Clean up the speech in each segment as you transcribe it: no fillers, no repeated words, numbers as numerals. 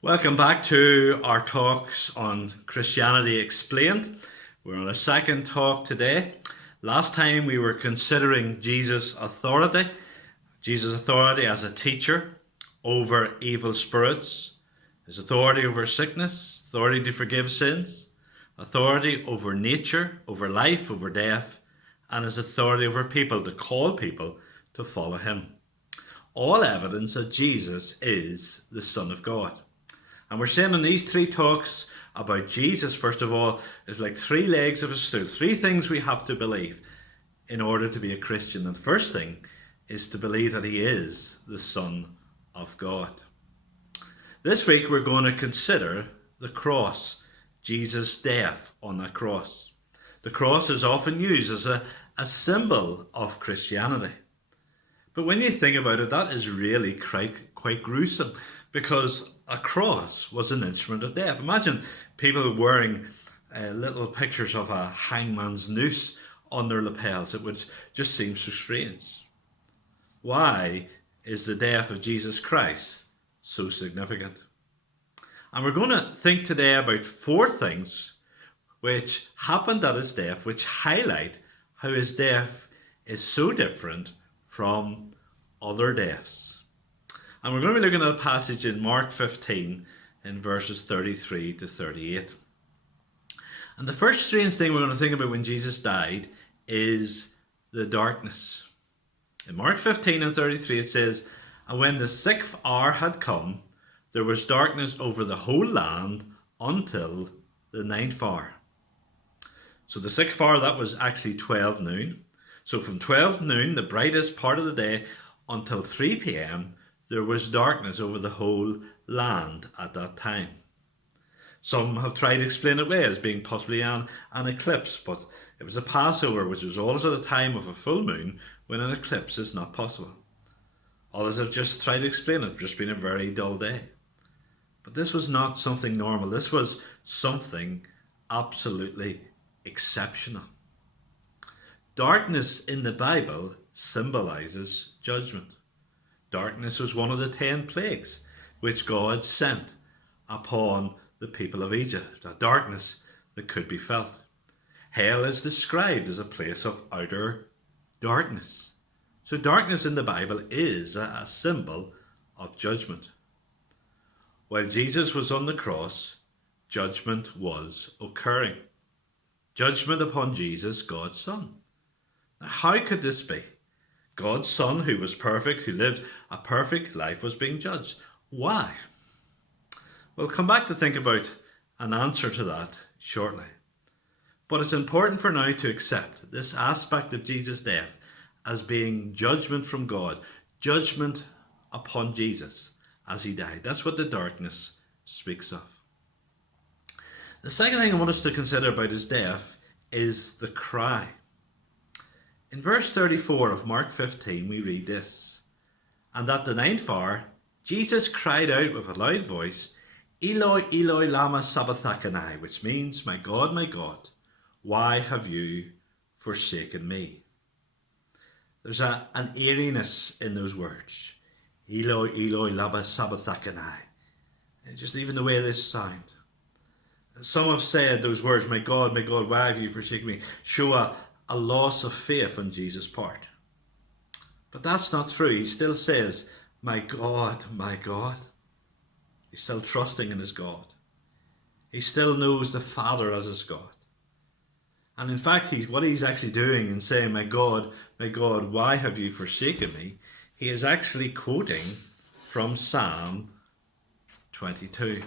Welcome back to our talks on Christianity Explained. We're on a second talk today. Last time we were considering Jesus' authority as a teacher over evil spirits, his authority over sickness, authority to forgive sins, authority over nature, over life, over death, and his authority over people to call people to follow him. All evidence that Jesus is the Son of God. And we're saying in these three talks about Jesus, first of all, there's like three legs of a stool, three things we have to believe in order to be a Christian. And the first thing is to believe that he is the Son of God. This week we're going to consider the cross, Jesus' death on that cross. The cross is often used as a symbol of Christianity. But when you think about it, that is really quite gruesome, because a cross was an instrument of death. Imagine people wearing little pictures of a hangman's noose on their lapels. It would just seem so strange. Why is the death of Jesus Christ so significant? And we're going to think today about four things which happened at his death, which highlight how his death is so different from other deaths. And we're going to be looking at a passage in Mark 15 in verses 33 to 38. And the first strange thing we're going to think about when Jesus died is the darkness. In Mark 15 and 33 it says, "And when the sixth hour had come, there was darkness over the whole land until the ninth hour." So the sixth hour, that was actually 12 noon. So from 12 noon, the brightest part of the day, until 3 p.m, there was darkness over the whole land at that time. Some have tried to explain it away as being possibly an eclipse, but it was a Passover, which was always at a time of a full moon, when an eclipse is not possible. Others have just tried to explain it, just been a very dull day. But this was not something normal. This was something absolutely exceptional. Darkness in the Bible symbolizes judgment. Darkness was one of the 10 plagues which God sent upon the people of Egypt, a darkness that could be felt. Hell is described as a place of outer darkness. So darkness in the Bible is a symbol of judgment. While Jesus was on the cross, judgment was occurring. Judgment upon Jesus, God's Son. Now, how could this be? God's Son, who was perfect, who lived a perfect life, was being judged. Why? We'll come back to think about an answer to that shortly. But it's important for now to accept this aspect of Jesus' death as being judgment from God, judgment upon Jesus as he died. That's what the darkness speaks of. The second thing I want us to consider about his death is the cry. In verse 34 of Mark 15 we read this, "And at the ninth hour Jesus cried out with a loud voice, Eloi, Eloi, lama sabachthani," which means, my God, why have you forsaken me?" There's an eeriness in those words. Eloi, Eloi, lama sabachthani. Just even the way this sound. Some have said those words, my God, why have you forsaken me?" show a loss of faith on Jesus' part. But that's not true. He still says, my God. He's still trusting in his God. He still knows the Father as his God. And in fact, what he's actually doing in saying, my God, why have you forsaken me? He is actually quoting from Psalm 22.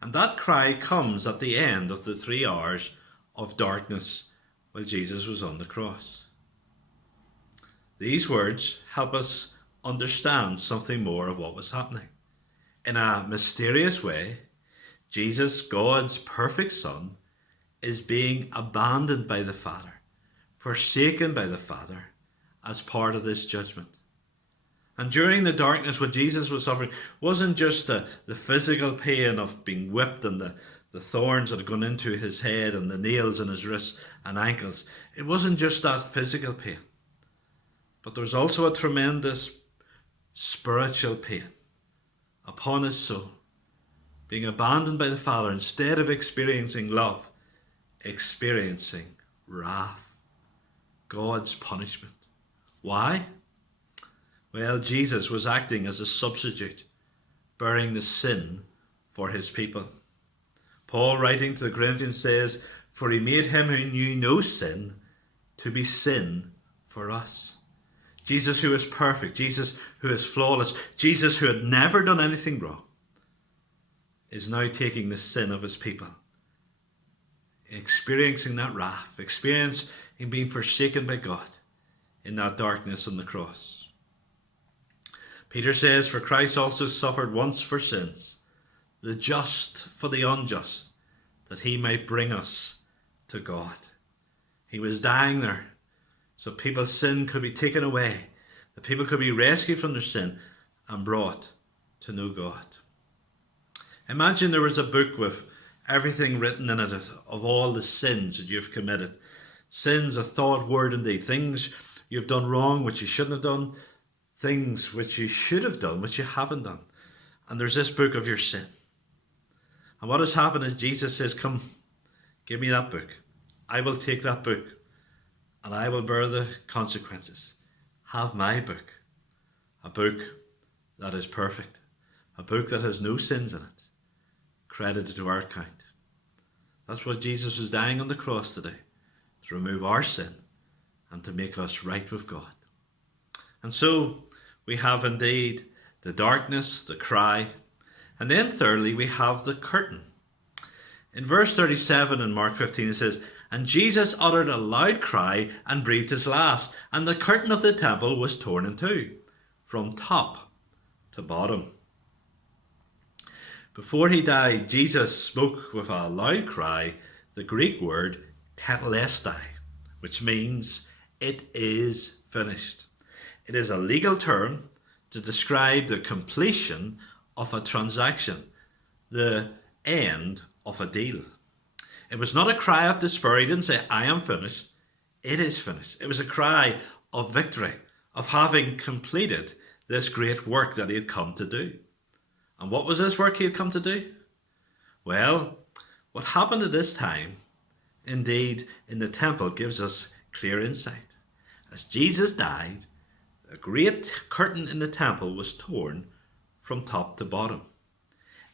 And that cry comes at the end of the 3 hours of darkness while Jesus was on the cross. These words help us understand something more of what was happening. In a mysterious way, Jesus, God's perfect Son, is being abandoned by the Father, forsaken by the Father, as part of this judgment. And during the darkness, what Jesus was suffering wasn't just the physical pain of being whipped and the thorns that had gone into his head and the nails in his wrists and ankles. It wasn't just that physical pain, but there was also a tremendous spiritual pain upon his soul being abandoned by the Father, instead of experiencing love, experiencing wrath, God's punishment. Why? Well, Jesus was acting as a substitute, bearing the sin for his people. Paul, writing to the Corinthians, says, "For he made him who knew no sin to be sin for us." Jesus, who is perfect, Jesus, who is flawless, Jesus, who had never done anything wrong, is now taking the sin of his people, experiencing that wrath, experiencing being forsaken by God in that darkness on the cross. Peter says, "For Christ also suffered once for sins, the just for the unjust, that he might bring us to God." He was dying there so people's sin could be taken away, that people could be rescued from their sin and brought to know God. Imagine there was a book with everything written in it of all the sins that you've committed. Sins of thought, word, and deed. Things you've done wrong, which you shouldn't have done. Things which you should have done, which you haven't done. And there's this book of your sin. And what has happened is Jesus says, "Come, give me that book. I will take that book and I will bear the consequences. Have my book. A book that is perfect. A book that has no sins in it. Credited to our account." That's what Jesus was dying on the cross to do. To remove our sin and to make us right with God. And so we have indeed the darkness, the cry. And then thirdly, we have the curtain. In verse 37 in Mark 15 it says, "And Jesus uttered a loud cry and breathed his last, and the curtain of the temple was torn in two, from top to bottom." Before he died, Jesus spoke with a loud cry, the Greek word tetelestai, which means "it is finished." It is a legal term to describe the completion of a transaction, the end of a deal. It was not a cry of despair. He didn't say, "I am finished." It is finished. It was a cry of victory, of having completed this great work that he had come to do. And what was this work he had come to do? Well, what happened at this time, indeed, in the temple gives us clear insight. As Jesus died, a great curtain in the temple was torn from top to bottom.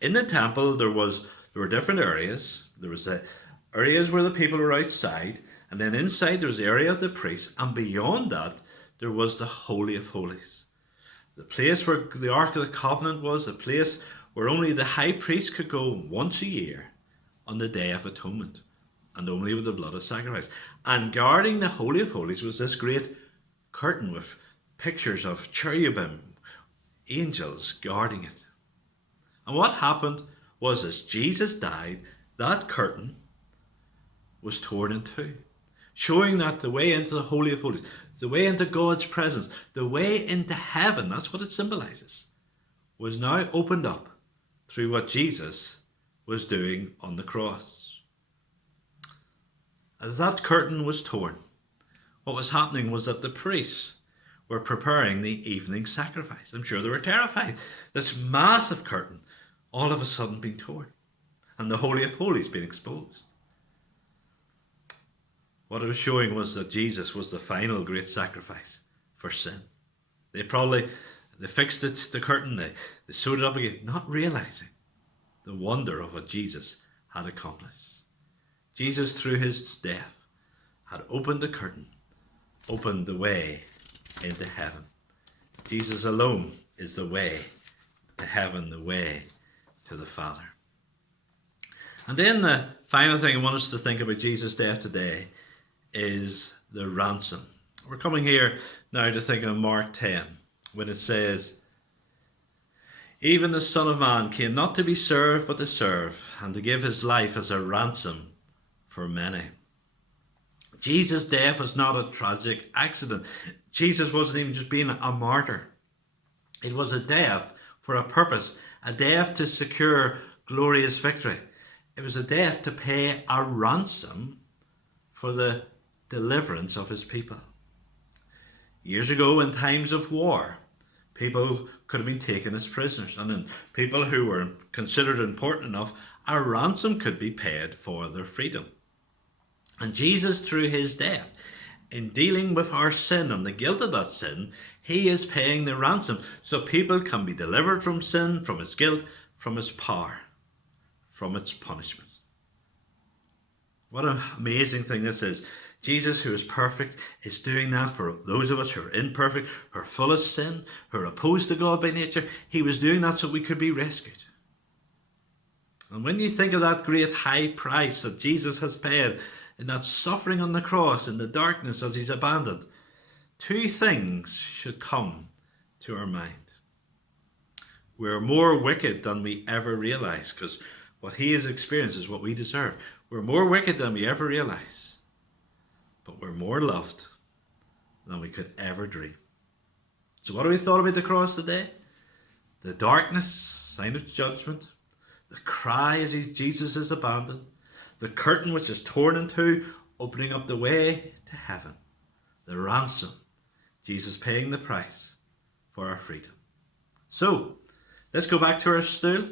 In the temple, there were different areas. There was the areas where the people were outside, and then inside there was the area of the priests, and beyond that there was the Holy of Holies. The place where the Ark of the Covenant was, the place where only the high priest could go once a year on the Day of Atonement, and only with the blood of sacrifice. And guarding the Holy of Holies was this great curtain with pictures of cherubim, angels guarding it. And what happened was, as Jesus died, that curtain was torn in two, showing that the way into the Holy of Holies, the way into God's presence, the way into heaven, that's what it symbolizes, was now opened up through what Jesus was doing on the cross. As that curtain was torn, what was happening was that the priests were preparing the evening sacrifice. I'm sure they were terrified. This massive curtain all of a sudden being torn, and the Holy of Holies being exposed. What it was showing was that Jesus was the final great sacrifice for sin. They fixed it, the curtain, they sewed it up again, not realizing the wonder of what Jesus had accomplished. Jesus, through his death, had opened the curtain, opened the way into heaven. Jesus alone is the way to heaven, the way to the Father. And then the final thing I want us to think about Jesus' death today is the ransom. We're coming here now to think of Mark 10, when it says, "Even the Son of Man came not to be served, but to serve, and to give his life as a ransom for many." Jesus' death was not a tragic accident. Jesus wasn't even just being a martyr. It was a death for a purpose, a death to secure glorious victory. It was a death to pay a ransom for the deliverance of his people. Years ago, in times of war, people could have been taken as prisoners. And then people who were considered important enough, a ransom could be paid for their freedom. And Jesus, through his death, in dealing with our sin and the guilt of that sin, he is paying the ransom so people can be delivered from sin, from its guilt, from its power, from its punishment. What an amazing thing this is. Jesus, who is perfect, is doing that for those of us who are imperfect, who are full of sin, who are opposed to God by nature. He was doing that so we could be rescued. And when you think of that great high price that Jesus has paid in that suffering on the cross, in the darkness as he's abandoned, two things should come to our mind. We're more wicked than we ever realize, because what he has experienced is what we deserve. We're more wicked than we ever realize, but we're more loved than we could ever dream. So what have we thought about the cross today? The darkness, sign of judgment. The cry as Jesus is abandoned. The curtain which is torn in two, opening up the way to heaven. The ransom, Jesus paying the price for our freedom. So, let's go back to our stool.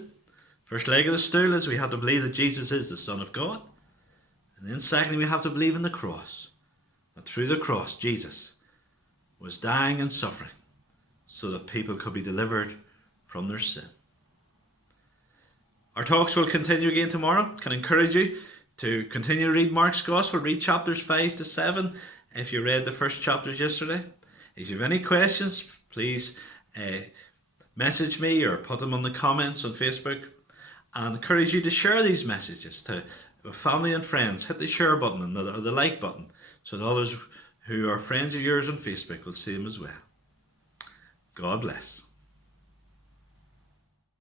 First leg of the stool is we have to believe that Jesus is the Son of God. And then secondly, we have to believe in the cross. That through the cross, Jesus was dying and suffering so that people could be delivered from their sin. Our talks will continue again tomorrow. I can encourage you to continue to read Mark's Gospel. Read chapters 5 to 7 if you read the first chapters yesterday. If you have any questions, please message me or put them on the comments on Facebook. And encourage you to share these messages to family and friends. Hit the share button or the like button so that others who are friends of yours on Facebook will see them as well. God bless.